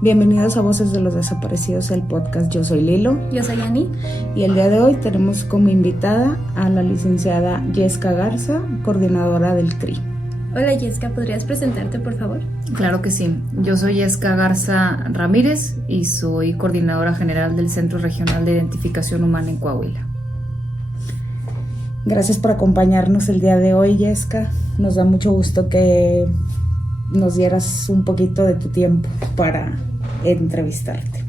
Bienvenidos a Voces de los Desaparecidos, el podcast. Yo soy Lilo. Yo soy Ani. Y el día de hoy tenemos como invitada a la licenciada Yesca Garza, coordinadora del CRI. Hola Yesca, ¿podrías presentarte por favor? Claro que sí. Yo soy Yesca Garza Ramírez y soy coordinadora general del Centro Regional de Identificación Humana en Coahuila. Gracias por acompañarnos el día de hoy, Yesca. Nos da mucho gusto que nos dieras un poquito de tu tiempo para entrevistarte.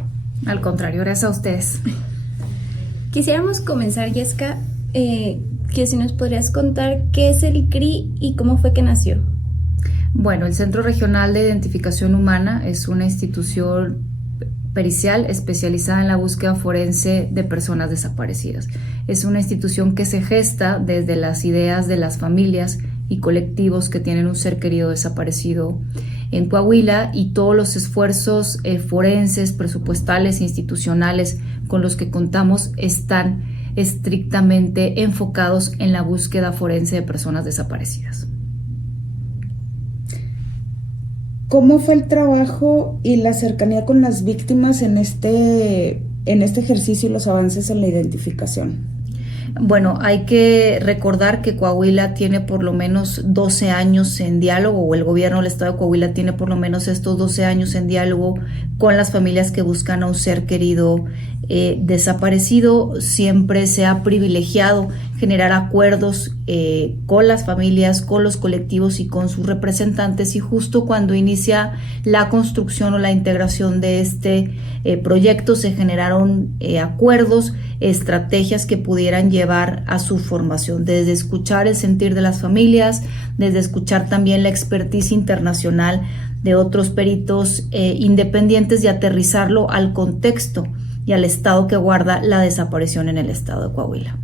Al contrario, gracias a ustedes. Quisiéramos comenzar, Yesca, que si nos podrías contar qué es el CRI y cómo fue que nació. Bueno, el Centro Regional de Identificación Humana es una institución pericial especializada en la búsqueda forense de personas desaparecidas. Es una institución que se gesta desde las ideas de las familias y colectivos que tienen un ser querido desaparecido en Coahuila, y todos los esfuerzos forenses, presupuestales e institucionales con los que contamos están estrictamente enfocados en la búsqueda forense de personas desaparecidas. ¿Cómo fue el trabajo y la cercanía con las víctimas en este ejercicio y los avances en la identificación? Bueno, hay que recordar que Coahuila tiene por lo menos 12 años en diálogo, o el gobierno del estado de Coahuila tiene por lo menos estos 12 años en diálogo con las familias que buscan a un ser querido desaparecido. Siempre se ha privilegiado generar acuerdos con las familias, con los colectivos y con sus representantes, y justo cuando inicia la construcción o la integración de este proyecto se generaron acuerdos, estrategias que pudieran llevar a su formación, desde escuchar el sentir de las familias, desde escuchar también la expertise internacional de otros peritos independientes, y aterrizarlo al contexto y al estado que guarda la desaparición en el estado de Coahuila.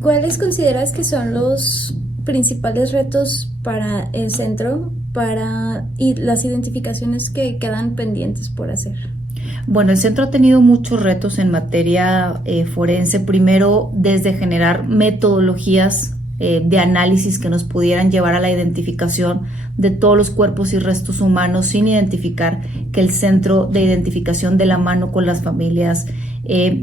¿Cuáles consideras que son los principales retos para el centro y las identificaciones que quedan pendientes por hacer? Bueno, el centro ha tenido muchos retos en materia forense. Primero, desde generar metodologías de análisis que nos pudieran llevar a la identificación de todos los cuerpos y restos humanos, sin identificar que el centro de identificación de la mano con las familias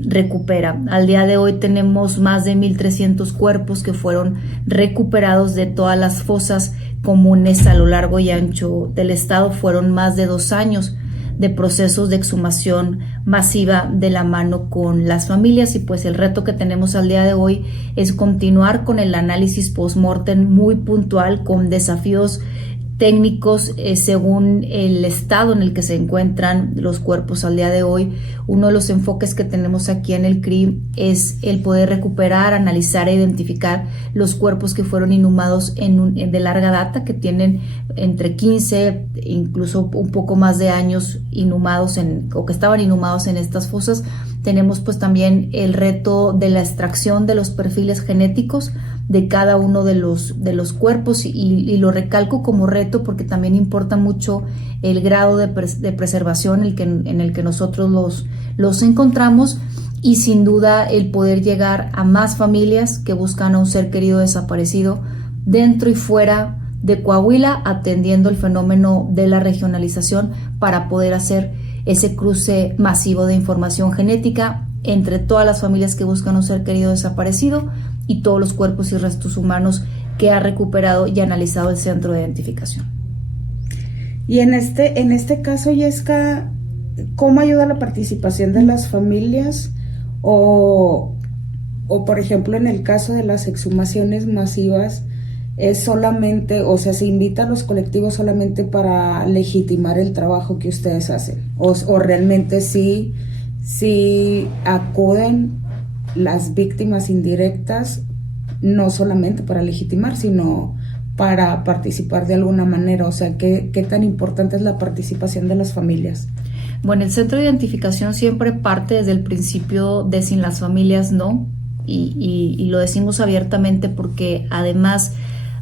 recupera. Al día de hoy tenemos más de 1,300 cuerpos que fueron recuperados de todas las fosas comunes a lo largo y ancho del estado. Fueron más de 2 años de procesos de exhumación masiva de la mano con las familias, y pues el reto que tenemos al día de hoy es continuar con el análisis post-mortem muy puntual, con desafíos técnicos según el estado en el que se encuentran los cuerpos al día de hoy. Uno de los enfoques que tenemos aquí en el CRI es el poder recuperar, analizar e identificar los cuerpos que fueron inhumados de larga data, que tienen entre 15, incluso un poco más de años inhumados o que estaban inhumados en estas fosas. Tenemos pues también el reto de la extracción de los perfiles genéticos de cada uno de los cuerpos, y lo recalco como reto porque también importa mucho el grado de preservación en el que nosotros los encontramos, y sin duda el poder llegar a más familias que buscan a un ser querido desaparecido dentro y fuera de Coahuila, atendiendo el fenómeno de la regionalización para poder hacer ese cruce masivo de información genética entre todas las familias que buscan un ser querido desaparecido y todos los cuerpos y restos humanos que ha recuperado y analizado el centro de identificación. Y en este caso, Yesca, ¿cómo ayuda la participación de las familias? O por ejemplo, en el caso de las exhumaciones masivas, ¿es solamente, o sea, se invita a los colectivos solamente para legitimar el trabajo que ustedes hacen? ¿O realmente sí acuden las víctimas indirectas, no solamente para legitimar, sino para participar de alguna manera? O sea, ¿qué tan importante es la participación de las familias? Bueno, el centro de identificación siempre parte desde el principio de sin las familias no, y lo decimos abiertamente porque además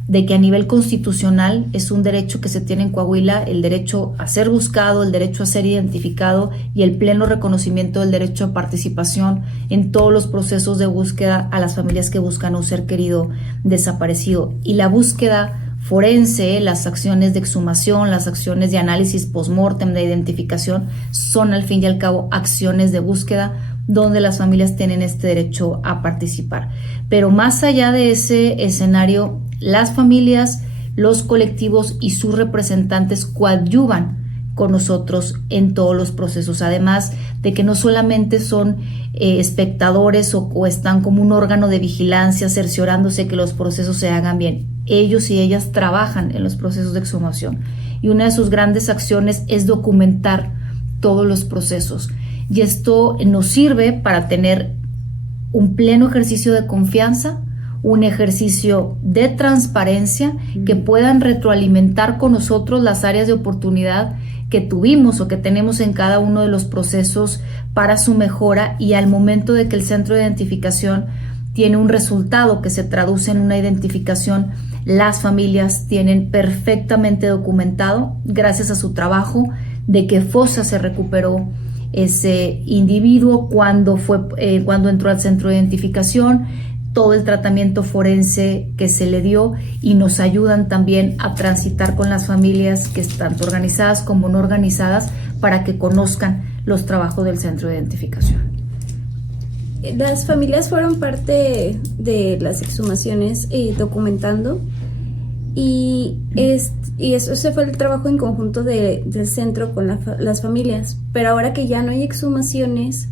de que a nivel constitucional es un derecho que se tiene en Coahuila, el derecho a ser buscado, el derecho a ser identificado y el pleno reconocimiento del derecho a participación en todos los procesos de búsqueda a las familias que buscan a un ser querido desaparecido. Y la búsqueda forense, las acciones de exhumación, las acciones de análisis post-mortem, de identificación, son al fin y al cabo acciones de búsqueda donde las familias tienen este derecho a participar. Pero más allá de ese escenario, las familias, los colectivos y sus representantes coadyuvan con nosotros en todos los procesos, además de que no solamente son espectadores o están como un órgano de vigilancia cerciorándose que los procesos se hagan bien. Ellos y ellas trabajan en los procesos de exhumación y una de sus grandes acciones es documentar todos los procesos, y esto nos sirve para tener un pleno ejercicio de confianza, un ejercicio de transparencia, que puedan retroalimentar con nosotros las áreas de oportunidad que tuvimos o que tenemos en cada uno de los procesos para su mejora, y al momento de que el centro de identificación tiene un resultado que se traduce en una identificación, las familias tienen perfectamente documentado, gracias a su trabajo, de qué fosa se recuperó ese individuo, cuando entró al centro de identificación, todo el tratamiento forense que se le dio, y nos ayudan también a transitar con las familias que están organizadas como no organizadas para que conozcan los trabajos del centro de identificación. Las familias fueron parte de las exhumaciones documentando, y ese fue el trabajo en conjunto del centro con las familias. Pero ahora que ya no hay exhumaciones,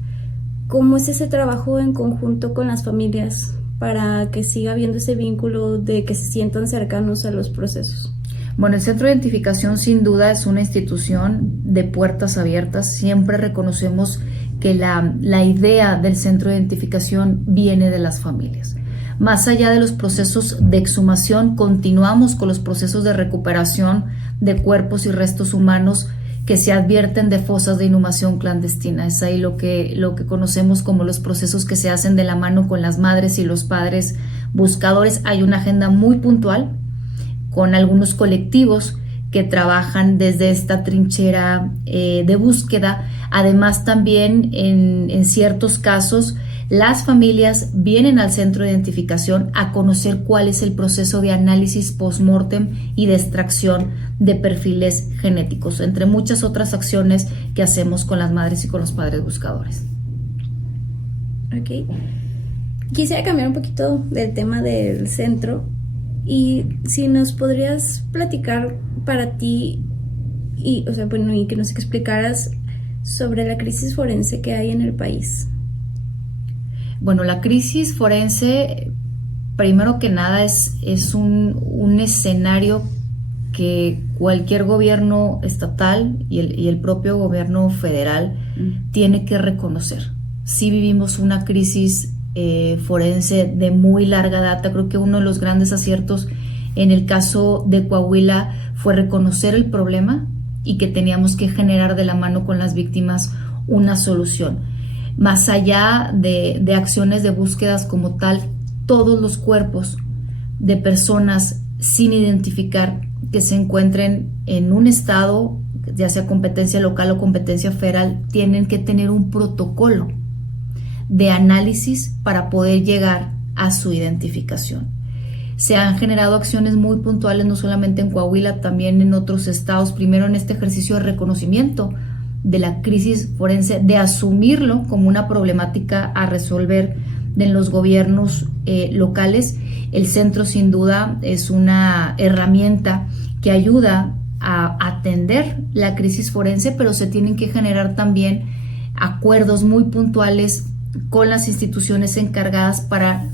¿cómo es ese trabajo en conjunto con las familias para que siga habiendo ese vínculo de que se sientan cercanos a los procesos? Bueno, el Centro de Identificación sin duda es una institución de puertas abiertas. Siempre reconocemos que la idea del Centro de Identificación viene de las familias. Más allá de los procesos de exhumación, continuamos con los procesos de recuperación de cuerpos y restos humanos que se advierten de fosas de inhumación clandestina. Es ahí lo que conocemos como los procesos que se hacen de la mano con las madres y los padres buscadores. Hay una agenda muy puntual con algunos colectivos que trabajan desde esta trinchera de búsqueda. Además, también en ciertos casos, las familias vienen al centro de identificación a conocer cuál es el proceso de análisis post-mortem y de extracción de perfiles genéticos, entre muchas otras acciones que hacemos con las madres y con los padres buscadores. Ok. Quisiera cambiar un poquito del tema del centro, y si nos podrías platicar para ti y que nos explicaras sobre la crisis forense que hay en el país. Bueno, la crisis forense, primero que nada, es un escenario que cualquier gobierno estatal y el propio gobierno federal tiene que reconocer. Sí vivimos una crisis forense de muy larga data. Creo que uno de los grandes aciertos en el caso de Coahuila fue reconocer el problema y que teníamos que generar de la mano con las víctimas una solución. Más allá de acciones de búsquedas como tal, todos los cuerpos de personas sin identificar que se encuentren en un estado, ya sea competencia local o competencia federal, tienen que tener un protocolo de análisis para poder llegar a su identificación. Se han generado acciones muy puntuales, no solamente en Coahuila, también en otros estados, primero en este ejercicio de reconocimiento de la crisis forense, de asumirlo como una problemática a resolver en los gobiernos locales. El centro sin duda es una herramienta que ayuda a atender la crisis forense, pero se tienen que generar también acuerdos muy puntuales con las instituciones encargadas para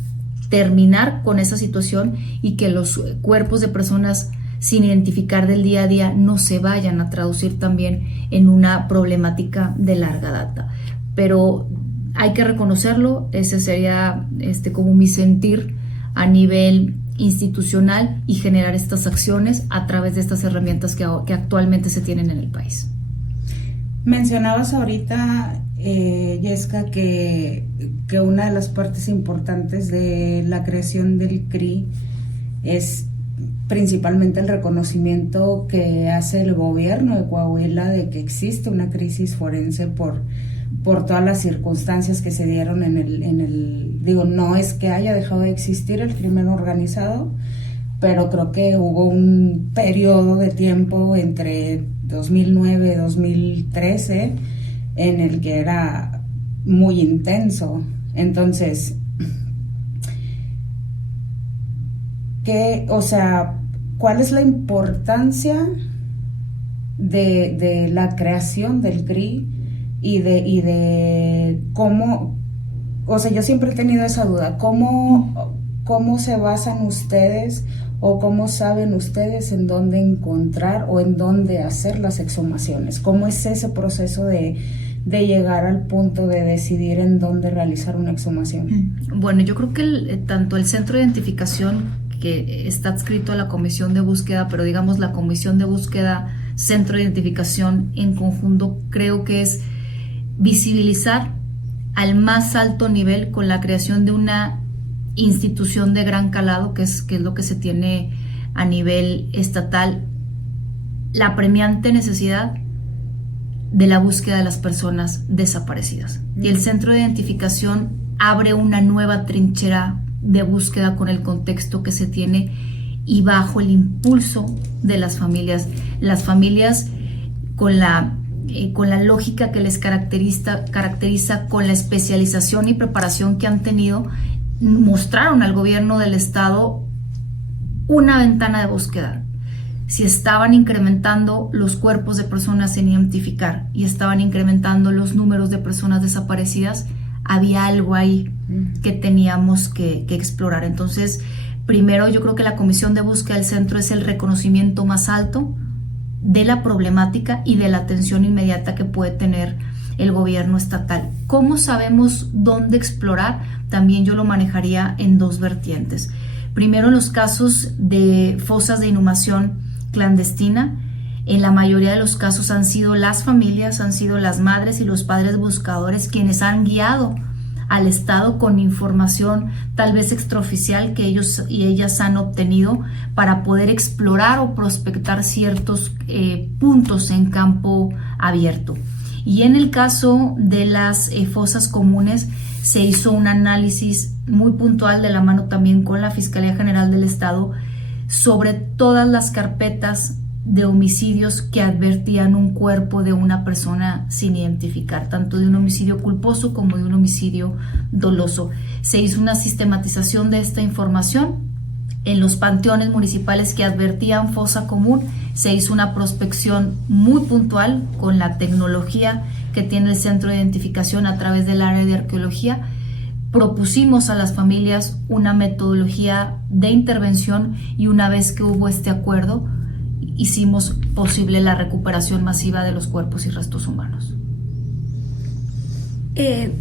terminar con esa situación y que los cuerpos de personas sin identificar del día a día no se vayan a traducir también en una problemática de larga data. Pero hay que reconocerlo, ese sería como mi sentir a nivel institucional, y generar estas acciones a través de estas herramientas que actualmente se tienen en el país. Mencionabas ahorita, Yesca, que una de las partes importantes de la creación del CRI es principalmente el reconocimiento que hace el gobierno de Coahuila de que existe una crisis forense por todas las circunstancias que se dieron digo, no es que haya dejado de existir el crimen organizado, pero creo que hubo un periodo de tiempo entre 2009 y 2013 en el que era muy intenso. Entonces, ¿cuál es la importancia de la creación del CRI y de cómo, yo siempre he tenido esa duda, cómo se basan ustedes o cómo saben ustedes en dónde encontrar o en dónde hacer las exhumaciones? ¿Cómo es ese proceso de llegar al punto de decidir en dónde realizar una exhumación? Bueno, yo creo que tanto el centro de identificación, que está adscrito a la comisión de búsqueda, pero digamos la comisión de búsqueda, centro de identificación en conjunto, creo que es visibilizar al más alto nivel con la creación de una institución de gran calado, que es lo que se tiene a nivel estatal, la apremiante necesidad de la búsqueda de las personas desaparecidas. Y el centro de identificación abre una nueva trinchera de búsqueda con el contexto que se tiene y bajo el impulso de las familias con la lógica que les caracteriza, con la especialización y preparación que han tenido, mostraron al gobierno del estado una ventana de búsqueda. Si estaban incrementando los cuerpos de personas sin identificar y estaban incrementando los números de personas desaparecidas, había algo ahí que teníamos que explorar. Entonces, primero, yo creo que la comisión de búsqueda del centro es el reconocimiento más alto de la problemática y de la atención inmediata que puede tener el gobierno estatal. ¿Cómo sabemos dónde explorar? También yo lo manejaría en dos vertientes. Primero, en los casos de fosas de inhumación clandestina, en la mayoría de los casos han sido las familias, han sido las madres y los padres buscadores quienes han guiado al Estado con información tal vez extraoficial que ellos y ellas han obtenido para poder explorar o prospectar ciertos puntos en campo abierto. Y en el caso de las fosas comunes se hizo un análisis muy puntual de la mano también con la Fiscalía General del Estado sobre todas las carpetas de homicidios que advertían un cuerpo de una persona sin identificar, tanto de un homicidio culposo como de un homicidio doloso. Se hizo una sistematización de esta información. En los panteones municipales que advertían fosa común, se hizo una prospección muy puntual con la tecnología que tiene el centro de identificación a través del área de arqueología. Propusimos a las familias una metodología de intervención y una vez que hubo este acuerdo, hicimos posible la recuperación masiva de los cuerpos y restos humanos. De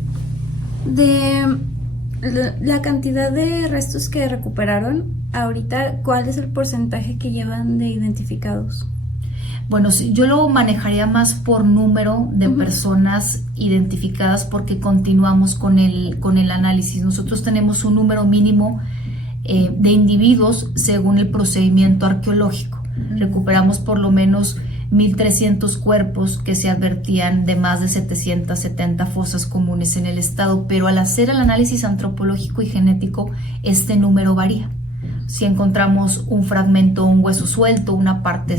la cantidad de restos que recuperaron, ahorita, ¿cuál es el porcentaje que llevan de identificados? Bueno, sí, yo lo manejaría más por número de personas identificadas porque continuamos con el análisis. Nosotros tenemos un número mínimo de individuos según el procedimiento arqueológico. Recuperamos por lo menos 1,300 cuerpos que se advertían de más de 770 fosas comunes en el estado, pero al hacer el análisis antropológico y genético, este número varía. Si encontramos un fragmento, un hueso suelto, una parte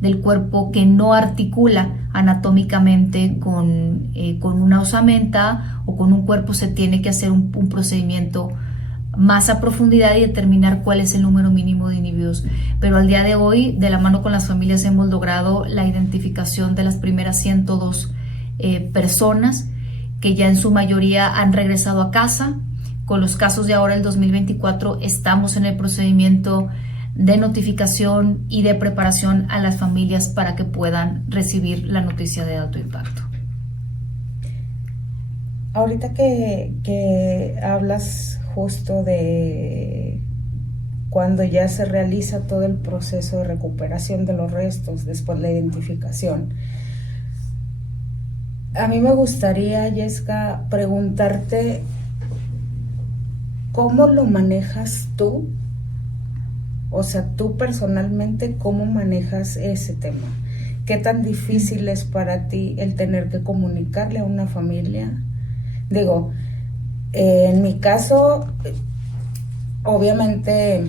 del cuerpo que no articula anatómicamente con una osamenta o con un cuerpo, se tiene que hacer un procedimiento más a profundidad y determinar cuál es el número mínimo de individuos. Pero al día de hoy, de la mano con las familias, hemos logrado la identificación de las primeras 102 personas que ya en su mayoría han regresado a casa. Con los casos de ahora, el 2024, estamos en el procedimiento de notificación y de preparación a las familias para que puedan recibir la noticia de alto impacto. Ahorita que hablas justo de cuando ya se realiza todo el proceso de recuperación de los restos después de la identificación, a mí me gustaría, Yesca, preguntarte ¿cómo lo manejas tú? O sea, tú personalmente, ¿cómo manejas ese tema? ¿Qué tan difícil es para ti el tener que comunicarle a una familia? Digo, en mi caso, obviamente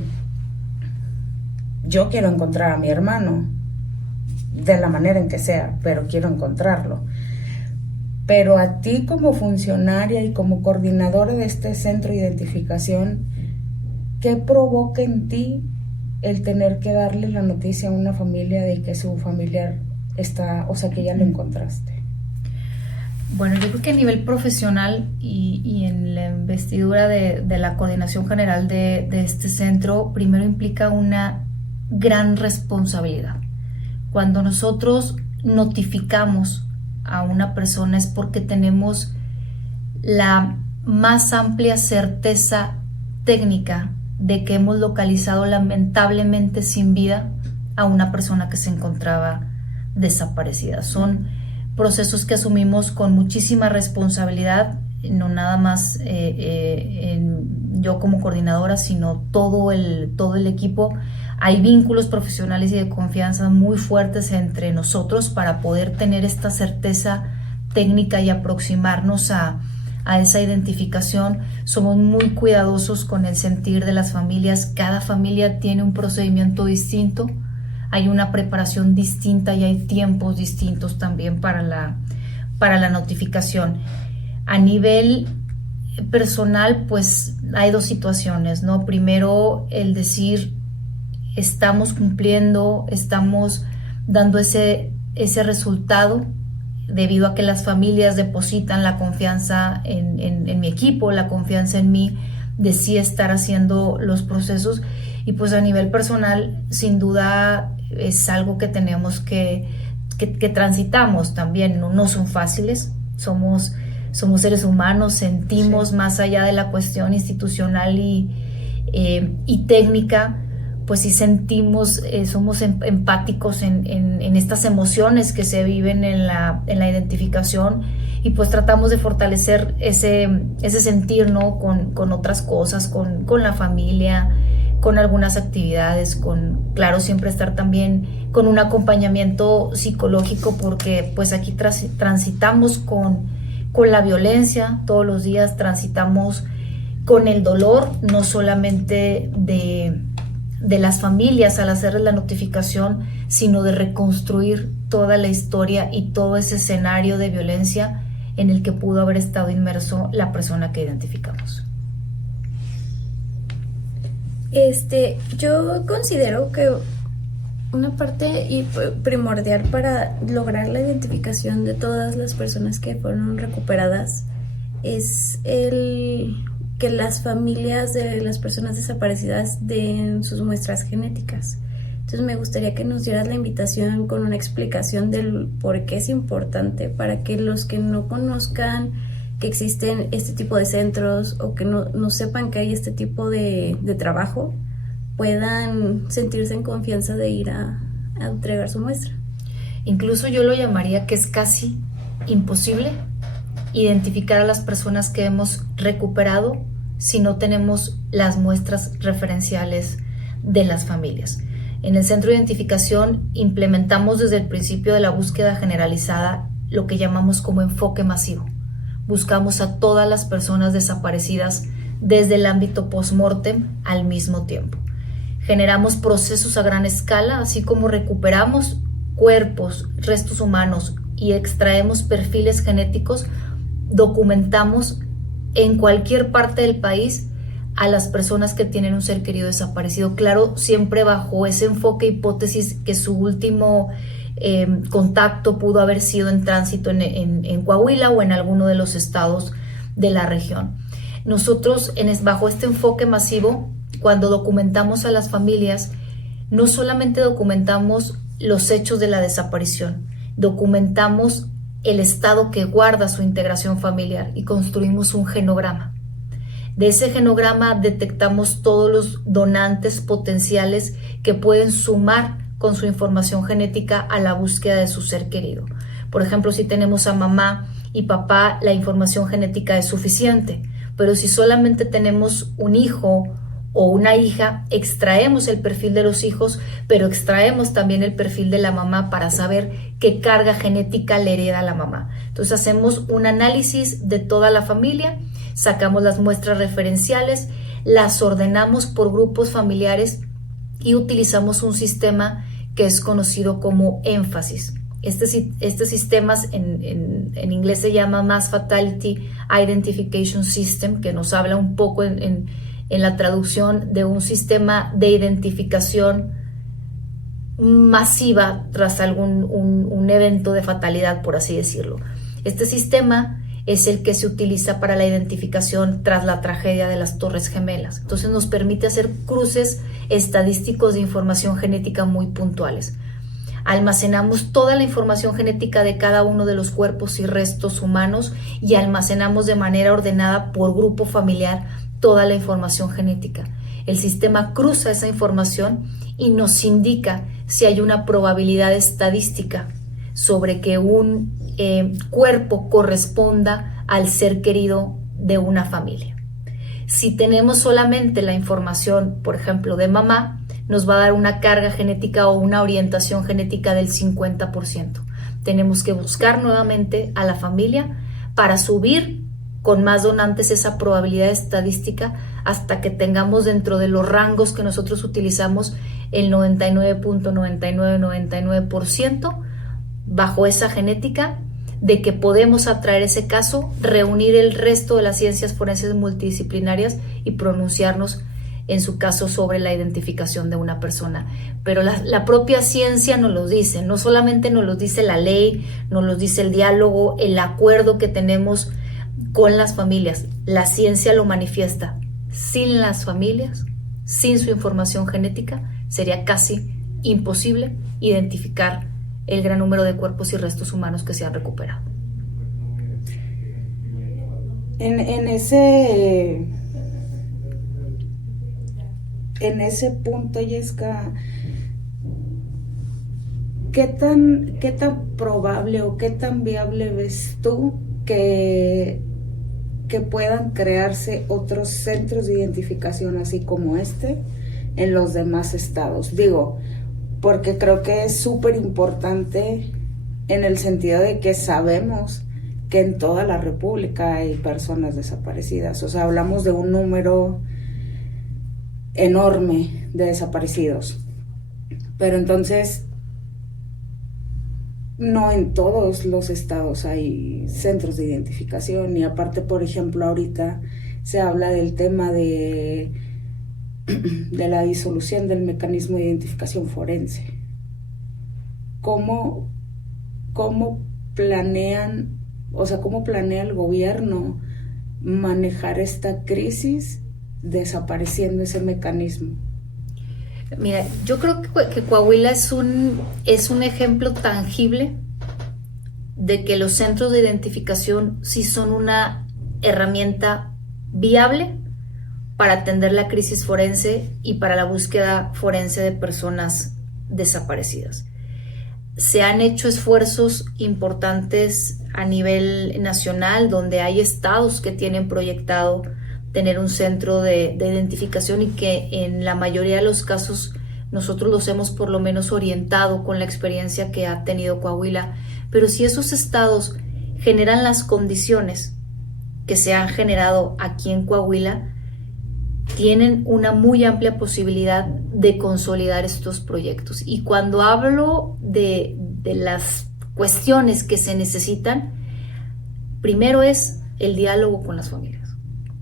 yo quiero encontrar a mi hermano, de la manera en que sea, pero quiero encontrarlo. Pero a ti como funcionaria y como coordinadora de este centro de identificación, ¿qué provoca en ti el tener que darle la noticia a una familia de que su familiar está, o sea, que ya lo encontraste? Bueno, yo creo que a nivel profesional y en la investidura de la coordinación general de este centro, primero implica una gran responsabilidad. Cuando nosotros notificamos a una persona es porque tenemos la más amplia certeza técnica de que hemos localizado lamentablemente sin vida a una persona que se encontraba desaparecida. Son procesos que asumimos con muchísima responsabilidad, no nada más yo como coordinadora, sino todo el equipo. Hay vínculos profesionales y de confianza muy fuertes entre nosotros para poder tener esta certeza técnica y aproximarnos a esa identificación. Somos muy cuidadosos con el sentir de las familias. Cada familia tiene un procedimiento distinto, hay una preparación distinta y hay tiempos distintos también para la notificación. A nivel personal, pues hay dos situaciones, ¿no? Primero, el decir, estamos cumpliendo, estamos dando ese resultado debido a que las familias depositan la confianza en mi equipo, la confianza en mí, de sí estar haciendo los procesos. Y pues a nivel personal, sin duda, es algo que tenemos que transitamos también. No son fáciles, somos seres humanos, sentimos, sí, más allá de la cuestión institucional y técnica, pues sí sentimos, somos empáticos en estas emociones que se viven en la identificación, y pues tratamos de fortalecer ese sentir, ¿no? Con otras cosas, con la familia, con algunas actividades, claro, siempre estar también con un acompañamiento psicológico, porque pues aquí transitamos con la violencia todos los días, transitamos con el dolor, no solamente de las familias al hacerles la notificación, sino de reconstruir toda la historia y todo ese escenario de violencia en el que pudo haber estado inmerso la persona que identificamos. Yo considero que una parte primordial para lograr la identificación de todas las personas que fueron recuperadas es que las familias de las personas desaparecidas den sus muestras genéticas. Entonces me gustaría que nos dieras la invitación con una explicación del por qué es importante, para que los que no conozcan que existen este tipo de centros o que no sepan que hay este tipo de trabajo, puedan sentirse en confianza de ir a entregar su muestra. Incluso yo lo llamaría que es casi imposible identificar a las personas que hemos recuperado si no tenemos las muestras referenciales de las familias. En el centro de identificación implementamos desde el principio de la búsqueda generalizada lo que llamamos como enfoque masivo. Buscamos a todas las personas desaparecidas desde el ámbito post-mortem al mismo tiempo. Generamos procesos a gran escala, así como recuperamos cuerpos, restos humanos y extraemos perfiles genéticos. Documentamos en cualquier parte del país a las personas que tienen un ser querido desaparecido. Claro, siempre bajo ese enfoque, hipótesis que su último contacto pudo haber sido en tránsito en Coahuila o en alguno de los estados de la región. Nosotros, bajo este enfoque masivo, cuando documentamos a las familias, no solamente documentamos los hechos de la desaparición, documentamos el estado que guarda su integración familiar y construimos un genograma. De ese genograma detectamos todos los donantes potenciales que pueden sumar con su información genética a la búsqueda de su ser querido. Por ejemplo, si tenemos a mamá y papá, la información genética es suficiente, pero si solamente tenemos un hijo o una hija, extraemos el perfil de los hijos, pero extraemos también el perfil de la mamá para saber qué carga genética le hereda la mamá. Entonces hacemos un análisis de toda la familia, sacamos las muestras referenciales, las ordenamos por grupos familiares y utilizamos un sistema que es conocido como énfasis. Este sistema en inglés se llama Mass Fatality Identification System, que nos habla un poco en la traducción de un sistema de identificación masiva tras un evento de fatalidad, por así decirlo. Este sistema es el que se utiliza para la identificación tras la tragedia de las Torres Gemelas. Entonces nos permite hacer cruces estadísticos de información genética muy puntuales. Almacenamos toda la información genética de cada uno de los cuerpos y restos humanos y almacenamos de manera ordenada por grupo familiar toda la información genética. El sistema cruza esa información y nos indica si hay una probabilidad estadística sobre que un cuerpo corresponda al ser querido de una familia. Si tenemos solamente la información, por ejemplo, de mamá, nos va a dar una carga genética o una orientación genética del 50%. Tenemos que buscar nuevamente a la familia para subir con más donantes esa probabilidad estadística hasta que tengamos dentro de los rangos que nosotros utilizamos el 99.9999% bajo esa genética de que podemos atraer ese caso, reunir el resto de las ciencias forenses multidisciplinarias y pronunciarnos en su caso sobre la identificación de una persona. Pero la propia ciencia nos lo dice, no solamente nos lo dice la ley, nos lo dice el diálogo, el acuerdo que tenemos con las familias, la ciencia lo manifiesta. Sin las familias, sin su información genética, sería casi imposible identificar el gran número de cuerpos y restos humanos que se han recuperado. En ese punto, Yesca, ¿qué tan probable o qué tan viable ves tú que puedan crearse otros centros de identificación así como este en los demás estados? Digo, porque creo que es súper importante en el sentido de que sabemos que en toda la República hay personas desaparecidas. O sea, hablamos de un número enorme de desaparecidos. Pero entonces, no en todos los estados hay centros de identificación. Y aparte, por ejemplo, ahorita se habla del tema de la disolución del mecanismo de identificación forense. ¿Cómo planean, o sea, cómo planea el gobierno manejar esta crisis desapareciendo ese mecanismo? Mira, yo creo que Coahuila es un ejemplo tangible de que los centros de identificación sí son una herramienta viable para atender la crisis forense y para la búsqueda forense de personas desaparecidas. Se han hecho esfuerzos importantes a nivel nacional, donde hay estados que tienen proyectado tener un centro de identificación y que en la mayoría de los casos nosotros los hemos por lo menos orientado con la experiencia que ha tenido Coahuila. Pero si esos estados generan las condiciones que se han generado aquí en Coahuila, tienen una muy amplia posibilidad de consolidar estos proyectos. Y cuando hablo de las cuestiones que se necesitan, primero es el diálogo con las familias.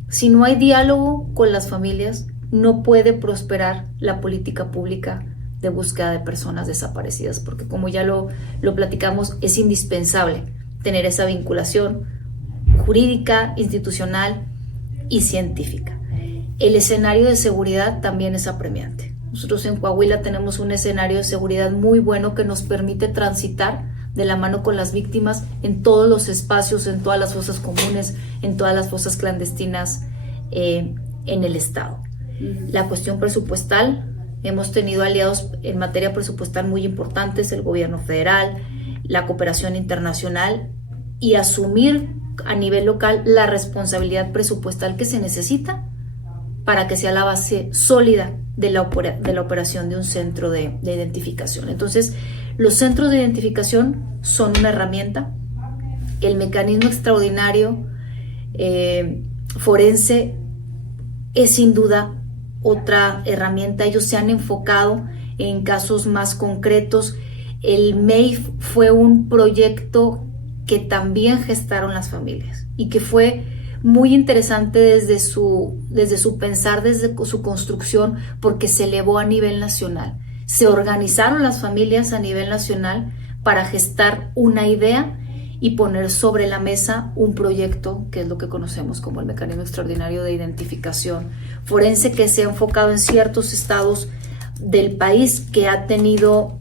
Si no hay diálogo con las familias, no puede prosperar la política pública de búsqueda de personas desaparecidas, porque como ya lo platicamos, es indispensable tener esa vinculación jurídica, institucional y científica. El escenario de seguridad también es apremiante. Nosotros en Coahuila tenemos un escenario de seguridad muy bueno que nos permite transitar de la mano con las víctimas en todos los espacios, en todas las fosas comunes, en todas las fosas clandestinas en el estado. La cuestión presupuestal, hemos tenido aliados en materia presupuestal muy importantes, el gobierno federal, la cooperación internacional, y asumir a nivel local la responsabilidad presupuestal que se necesita para que sea la base sólida de la operación de un centro de identificación. Entonces, los centros de identificación son una herramienta. El mecanismo extraordinario forense es sin duda otra herramienta. Ellos se han enfocado en casos más concretos. El MEIF fue un proyecto que también gestaron las familias y que fue muy interesante desde su pensar, desde su construcción, porque se elevó a nivel nacional. Se organizaron las familias a nivel nacional para gestar una idea y poner sobre la mesa un proyecto que es lo que conocemos como el Mecanismo Extraordinario de Identificación Forense, que se ha enfocado en ciertos estados del país, que ha tenido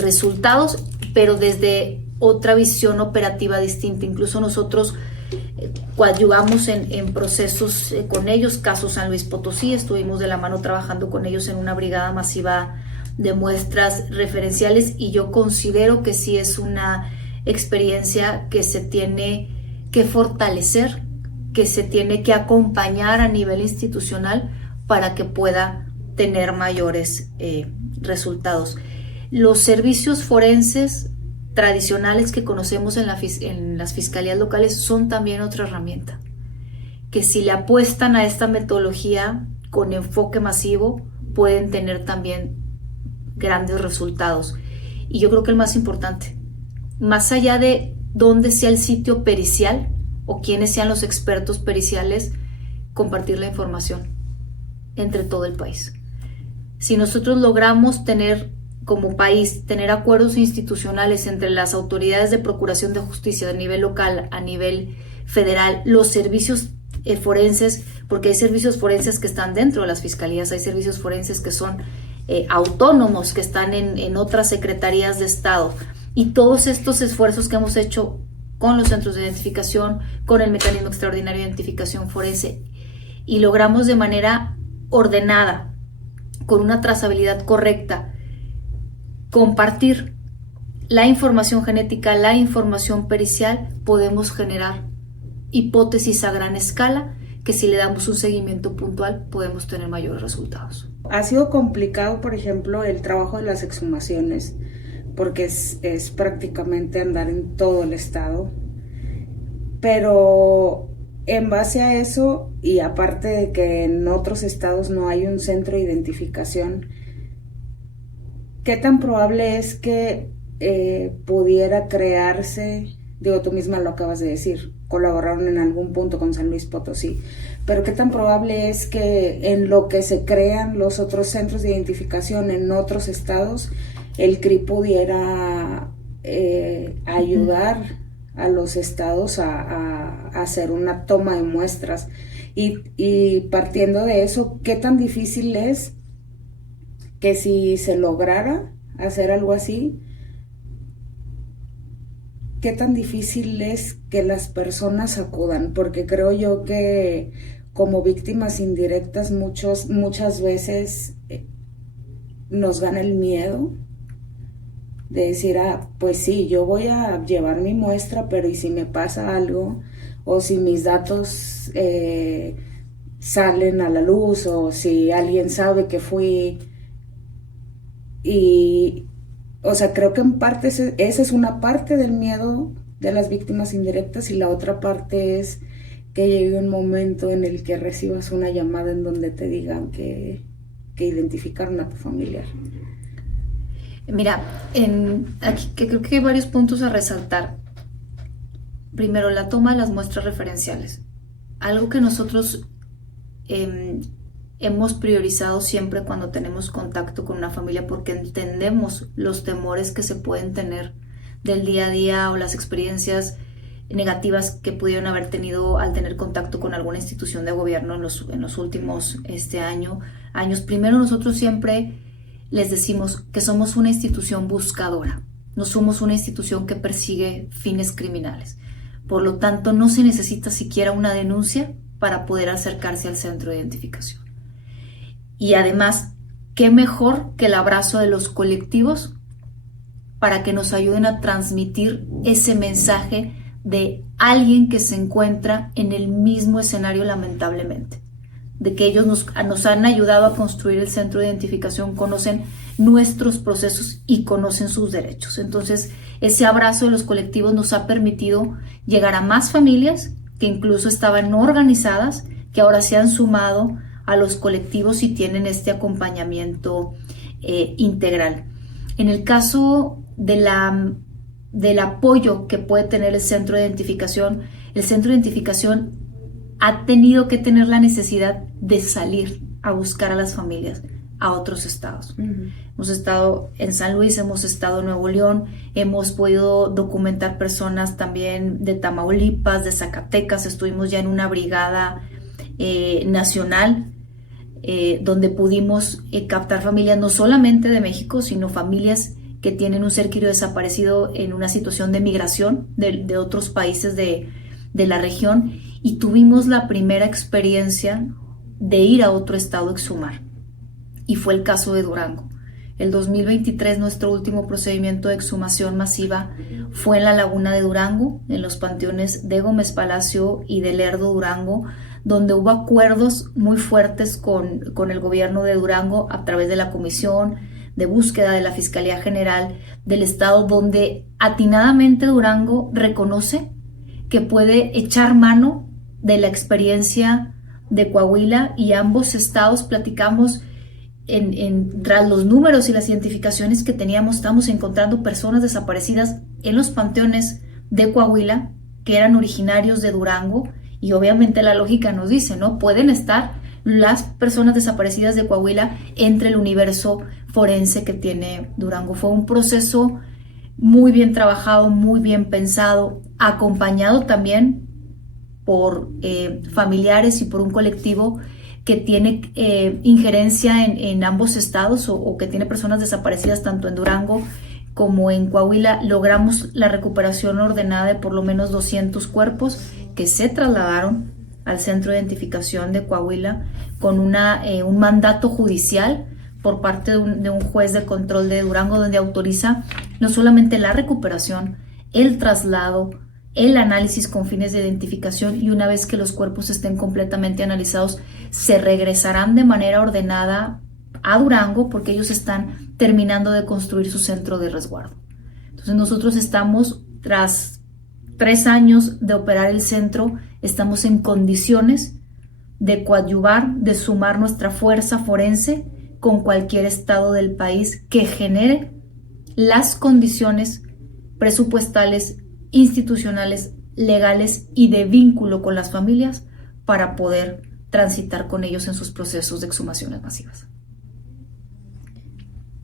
resultados, pero desde otra visión operativa distinta. Incluso nosotros coadyuvamos en procesos con ellos. Caso San Luis Potosí, estuvimos de la mano trabajando con ellos en una brigada masiva de muestras referenciales, y yo considero que sí es una experiencia que se tiene que fortalecer, que se tiene que acompañar a nivel institucional para que pueda tener mayores resultados. Los servicios forenses tradicionales que conocemos en las fiscalías locales son también otra herramienta, que si le apuestan a esta metodología con enfoque masivo pueden tener también grandes resultados. Y yo creo que el más importante, más allá de dónde sea el sitio pericial o quiénes sean los expertos periciales, compartir la información entre todo el país. Si nosotros logramos tener como país, tener acuerdos institucionales entre las autoridades de procuración de justicia de nivel local, a nivel federal, los servicios forenses, porque hay servicios forenses que están dentro de las fiscalías, hay servicios forenses que son autónomos, que están en otras secretarías de Estado, y todos estos esfuerzos que hemos hecho con los centros de identificación, con el Mecanismo Extraordinario de Identificación Forense, y logramos de manera ordenada, con una trazabilidad correcta, compartir la información genética, la información pericial, podemos generar hipótesis a gran escala que si le damos un seguimiento puntual podemos tener mayores resultados. Ha sido complicado, por ejemplo, el trabajo de las exhumaciones, porque es prácticamente andar en todo el estado, pero en base a eso, y aparte de que en otros estados no hay un centro de identificación, ¿qué tan probable es que pudiera crearse? Digo, tú misma lo acabas de decir, colaboraron en algún punto con San Luis Potosí, pero ¿qué tan probable es que en lo que se crean los otros centros de identificación en otros estados, el CRI pudiera ayudar a los estados a hacer una toma de muestras? Y partiendo de eso, ¿qué tan difícil es que si se lograra hacer algo así, qué tan difícil es que las personas acudan? Porque creo yo que como víctimas indirectas muchas veces nos gana el miedo de decir, pues sí, yo voy a llevar mi muestra, pero ¿y si me pasa algo? O si mis datos salen a la luz, o si alguien sabe que fui. Y, o sea, creo que en parte esa es una parte del miedo de las víctimas indirectas, y la otra parte es que llegue un momento en el que recibas una llamada en donde te digan que identificaron a tu familiar. Mira, aquí que creo que hay varios puntos a resaltar. Primero, la toma de las muestras referenciales. Algo que nosotros hemos priorizado siempre cuando tenemos contacto con una familia, porque entendemos los temores que se pueden tener del día a día o las experiencias negativas que pudieron haber tenido al tener contacto con alguna institución de gobierno en los últimos años. Primero, nosotros siempre les decimos que somos una institución buscadora, no somos una institución que persigue fines criminales. Por lo tanto, no se necesita siquiera una denuncia para poder acercarse al centro de identificación. Y además, qué mejor que el abrazo de los colectivos para que nos ayuden a transmitir ese mensaje de alguien que se encuentra en el mismo escenario, lamentablemente, de que ellos nos han ayudado a construir el centro de identificación, conocen nuestros procesos y conocen sus derechos. Entonces, ese abrazo de los colectivos nos ha permitido llegar a más familias que incluso estaban no organizadas, que ahora se han sumado a los colectivos y tienen este acompañamiento integral. En el caso del apoyo que puede tener el centro de identificación ha tenido que tener la necesidad de salir a buscar a las familias a otros estados. Hemos estado en San Luis, hemos estado en Nuevo León, hemos podido documentar personas también de Tamaulipas, de Zacatecas. Estuvimos ya en una brigada nacional donde pudimos captar familias no solamente de México, sino familias que tienen un ser querido desaparecido en una situación de migración de otros países de la región, y tuvimos la primera experiencia de ir a otro estado a exhumar, y fue el caso de Durango. El 2023 nuestro último procedimiento de exhumación masiva fue en la laguna de Durango, en los panteones de Gómez Palacio y de Lerdo, Durango, donde hubo acuerdos muy fuertes con el gobierno de Durango a través de la Comisión de Búsqueda de la Fiscalía General del Estado, donde atinadamente Durango reconoce que puede echar mano de la experiencia de Coahuila, y ambos estados platicamos tras los números y las identificaciones que teníamos. Estamos encontrando personas desaparecidas en los panteones de Coahuila que eran originarios de Durango, y obviamente la lógica nos dice, ¿no? Pueden estar las personas desaparecidas de Coahuila entre el universo forense que tiene Durango. Fue un proceso muy bien trabajado, muy bien pensado, acompañado también por familiares y por un colectivo que tiene injerencia en ambos estados, o que tiene personas desaparecidas tanto en Durango como en Coahuila. Logramos la recuperación ordenada de por lo menos 200 cuerpos que se trasladaron al centro de identificación de Coahuila con un mandato judicial por parte de un juez de control de Durango, donde autoriza no solamente la recuperación, el traslado, el análisis con fines de identificación, y una vez que los cuerpos estén completamente analizados, se regresarán de manera ordenada a Durango, porque ellos están terminando de construir su centro de resguardo. Entonces nosotros estamos, tras 3 años de operar el centro, estamos en condiciones de coadyuvar, de sumar nuestra fuerza forense con cualquier estado del país que genere las condiciones presupuestales, institucionales, legales y de vínculo con las familias para poder transitar con ellos en sus procesos de exhumaciones masivas.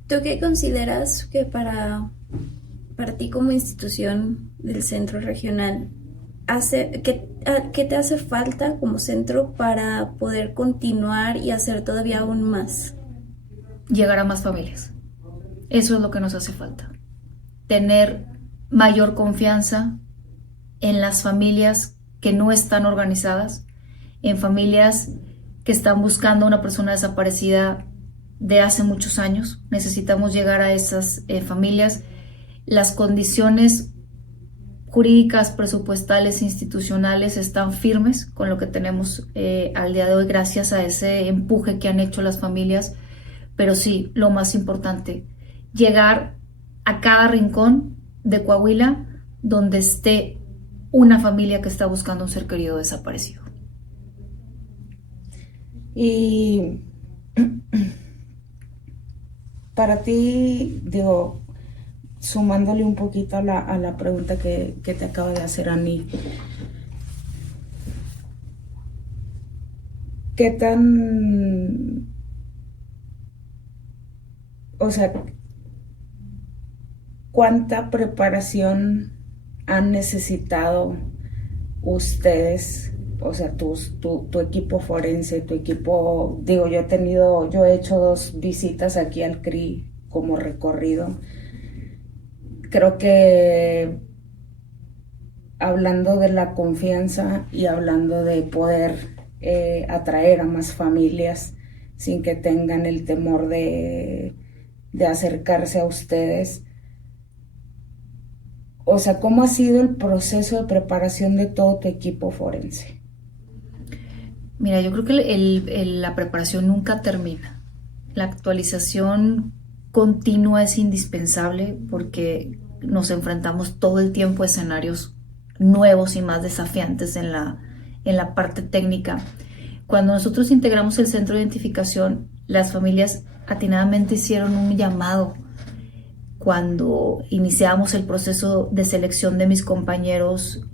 ¿Tú qué consideras que para ti como institución del centro regional qué te hace falta como centro para poder continuar y hacer todavía aún más? Llegar a más familias. Eso es lo que nos hace falta. Tener mayor confianza en las familias que no están organizadas, en familias que están buscando a una persona desaparecida de hace muchos años. Necesitamos llegar a esas familias. Las condiciones jurídicas, presupuestales, institucionales están firmes con lo que tenemos al día de hoy, gracias a ese empuje que han hecho las familias. Pero sí, lo más importante, llegar a cada rincón de Coahuila donde esté una familia que está buscando un ser querido desaparecido. Y para ti, digo, sumándole un poquito a la pregunta que te acaba de hacer Ani, ¿qué tan, o sea, cuánta preparación han necesitado ustedes, o sea, tu equipo forense, tu equipo, digo, yo he hecho 2 visitas aquí al CRI como recorrido. Creo que hablando de la confianza y hablando de poder atraer a más familias sin que tengan el temor de acercarse a ustedes, o sea, ¿cómo ha sido el proceso de preparación de todo tu equipo forense? Mira, yo creo que la preparación nunca termina. La actualización continua es indispensable, porque nos enfrentamos todo el tiempo a escenarios nuevos y más desafiantes en la parte técnica. Cuando nosotros integramos el centro de identificación, las familias atinadamente hicieron un llamado cuando iniciamos el proceso de selección de mis compañeros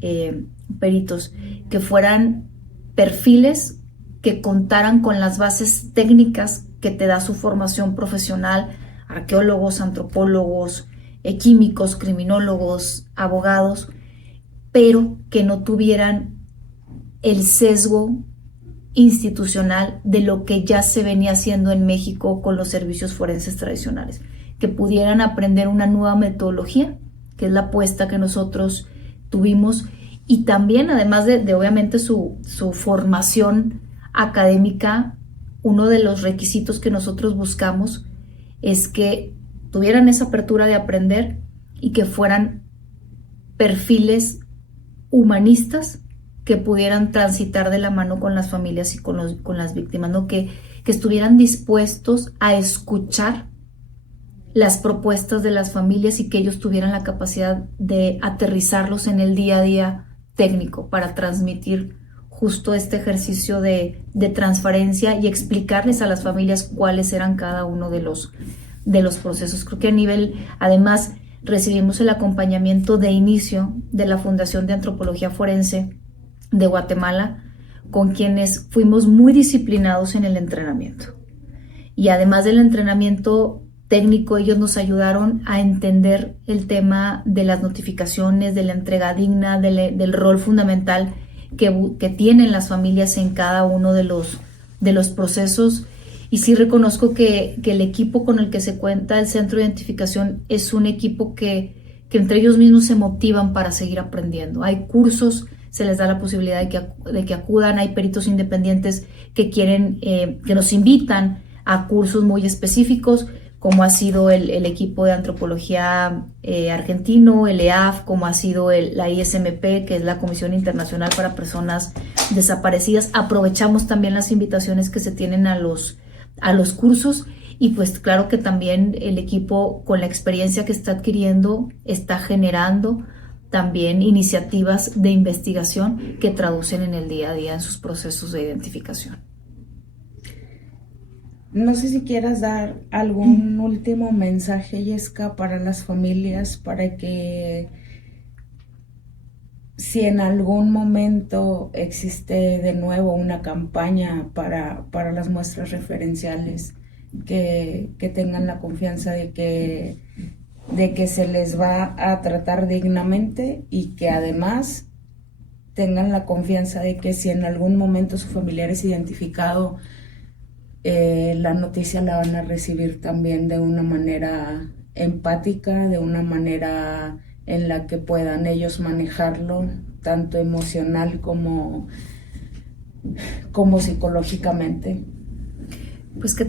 peritos, que fueran perfiles que contaran con las bases técnicas que te da su formación profesional, arqueólogos, antropólogos, químicos, criminólogos, abogados, pero que no tuvieran el sesgo institucional de lo que ya se venía haciendo en México con los servicios forenses tradicionales, que pudieran aprender una nueva metodología, que es la apuesta que nosotros tuvimos, y también, además de obviamente su formación académica, uno de los requisitos que nosotros buscamos es que tuvieran esa apertura de aprender y que fueran perfiles humanistas que pudieran transitar de la mano con las familias y con las víctimas, ¿no? Que estuvieran dispuestos a escuchar las propuestas de las familias y que ellos tuvieran la capacidad de aterrizarlos en el día a día técnico para transmitir justo este ejercicio de transparencia y explicarles a las familias cuáles eran cada uno de los procesos. Creo que a nivel, además, recibimos el acompañamiento de inicio de la Fundación de Antropología Forense de Guatemala, con quienes fuimos muy disciplinados en el entrenamiento. Y además del entrenamiento técnico, ellos nos ayudaron a entender el tema de las notificaciones, de la entrega digna, del rol fundamental que tienen las familias en cada uno de los procesos. Y sí reconozco que el equipo con el que se cuenta el centro de identificación es un equipo que entre ellos mismos se motivan para seguir aprendiendo. Hay cursos, se les da la posibilidad de que acudan, hay peritos independientes que quieren, que nos invitan a cursos muy específicos, como ha sido el equipo de antropología argentino, el EAF, como ha sido la ISMP, que es la Comisión Internacional para Personas Desaparecidas. Aprovechamos también las invitaciones que se tienen a los cursos, y pues claro que también el equipo, con la experiencia que está adquiriendo, está generando también iniciativas de investigación que traducen en el día a día en sus procesos de identificación. No sé si quieras dar algún último mensaje, Yesca, para las familias, para que si en algún momento existe de nuevo una campaña para las muestras referenciales, que tengan la confianza de que se les va a tratar dignamente, y que además tengan la confianza de que si en algún momento su familiar es identificado, la noticia la van a recibir también de una manera empática, de una manera en la que puedan ellos manejarlo, tanto emocional como psicológicamente. Pues que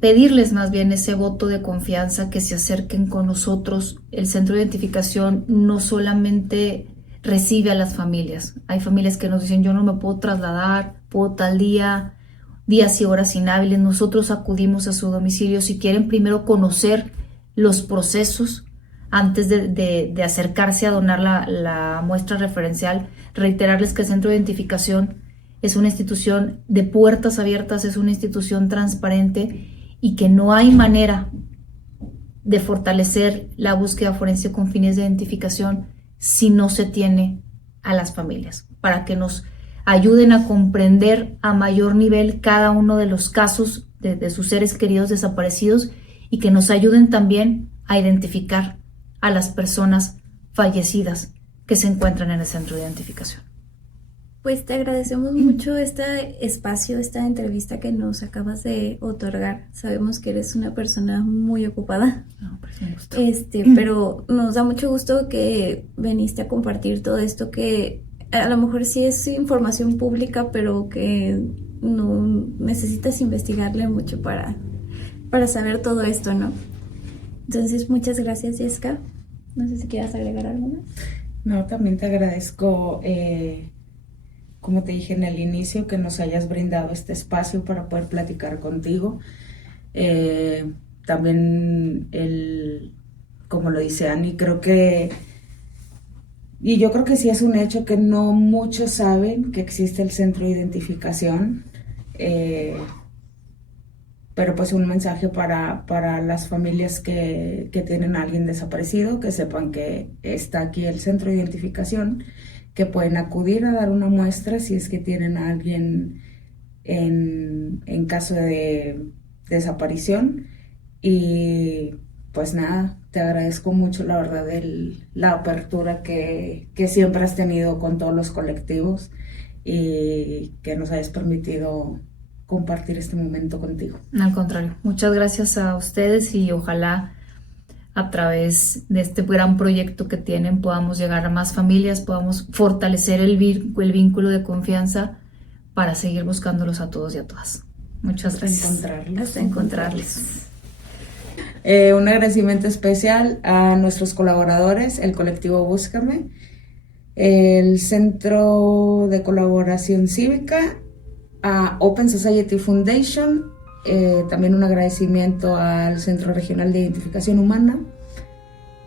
pedirles más bien ese voto de confianza, que se acerquen con nosotros. El centro de identificación no solamente recibe a las familias, hay familias que nos dicen: yo no me puedo trasladar, puedo tal día, días y horas inhábiles. Nosotros acudimos a su domicilio. Si quieren primero conocer los procesos antes de acercarse a donar la muestra referencial, reiterarles que el centro de identificación es una institución de puertas abiertas, es una institución transparente, y que no hay manera de fortalecer la búsqueda forense con fines de identificación si no se tiene a las familias, para que nos ayuden a comprender a mayor nivel cada uno de los casos de sus seres queridos desaparecidos, y que nos ayuden también a identificar a las personas fallecidas que se encuentran en el centro de identificación. Pues te agradecemos mucho este espacio, esta entrevista que nos acabas de otorgar. Sabemos que eres una persona muy ocupada. No, pues un gusto. Pero nos da mucho gusto que viniste a compartir todo esto, que a lo mejor sí es información pública, pero que no necesitas investigarle mucho para saber todo esto, ¿no? Entonces, muchas gracias, Yesca. No sé si quieras agregar algo más. No, también te agradezco, como te dije en el inicio, que nos hayas brindado este espacio para poder platicar contigo. También como lo dice Ani, creo que Y yo creo que sí es un hecho que no muchos saben que existe el centro de identificación, pero pues un mensaje para las familias que tienen a alguien desaparecido, que sepan que está aquí el centro de identificación, que pueden acudir a dar una muestra si es que tienen a alguien en caso de desaparición. Y pues nada, te agradezco mucho la verdad la apertura que siempre has tenido con todos los colectivos y que nos hayas permitido compartir este momento contigo. Al contrario, muchas gracias a ustedes y ojalá a través de este gran proyecto que tienen podamos llegar a más familias, podamos fortalecer el vínculo de confianza para seguir buscándolos a todos y a todas. Muchas gracias. Hasta encontrarles. Un agradecimiento especial a nuestros colaboradores, el colectivo Búscame, el Centro de Colaboración Cívica, a Open Society Foundation, también un agradecimiento al Centro Regional de Identificación Humana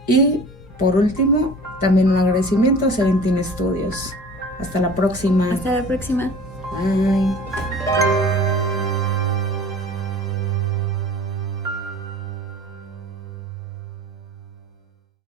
y por último también un agradecimiento a Seventeen Studios. Hasta la próxima. Hasta la próxima. Bye.